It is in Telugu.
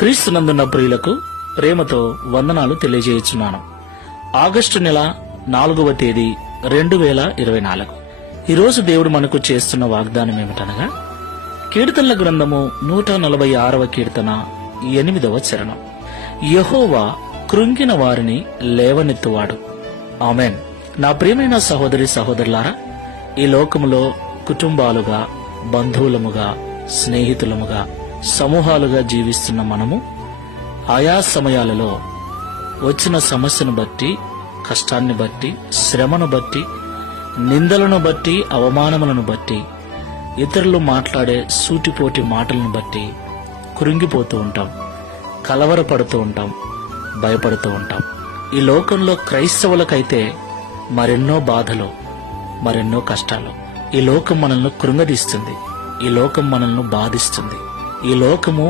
క్రీస్తునందున్న ప్రియులకు ప్రేమతో వందనాలు తెలియజేయుచున్నాను. ఆగస్టు నెల 4వ తేదీ 2024. ఈరోజు దేవుడు మనకు చేస్తున్న వాగ్దానం ఏమిటనగా, కీర్తనల గ్రంథము 146వ కీర్తన 8వ చరణం. యెహోవా కృంగిన వారిని లేవనెత్తువాడు. ఆమెన్. నా ప్రియమైన సహోదరి సహోదరులారా, ఈ లోకములో కుటుంబాలుగా, బంధువులముగా, స్నేహితులముగా, సమూహాలుగా జీవిస్తున్న మనము ఆయా సమయాలలో వచ్చిన సమస్యను బట్టి, కష్టాన్ని బట్టి, శ్రమను బట్టి, నిందలను బట్టి, అవమానములను బట్టి, ఇతరులు మాట్లాడే సూటిపోటి మాటలను బట్టి కృంగిపోతూ ఉంటాం, కలవరపడుతూ ఉంటాం, భయపడుతూ ఉంటాం. ఈ లోకంలో క్రైస్తవులకైతే మరెన్నో బాధలు, మరెన్నో కష్టాలు. ఈ లోకం మనల్ని కృంగదీస్తుంది, ఈ లోకం మనల్ని బాధిస్తుంది, ఈ లోకము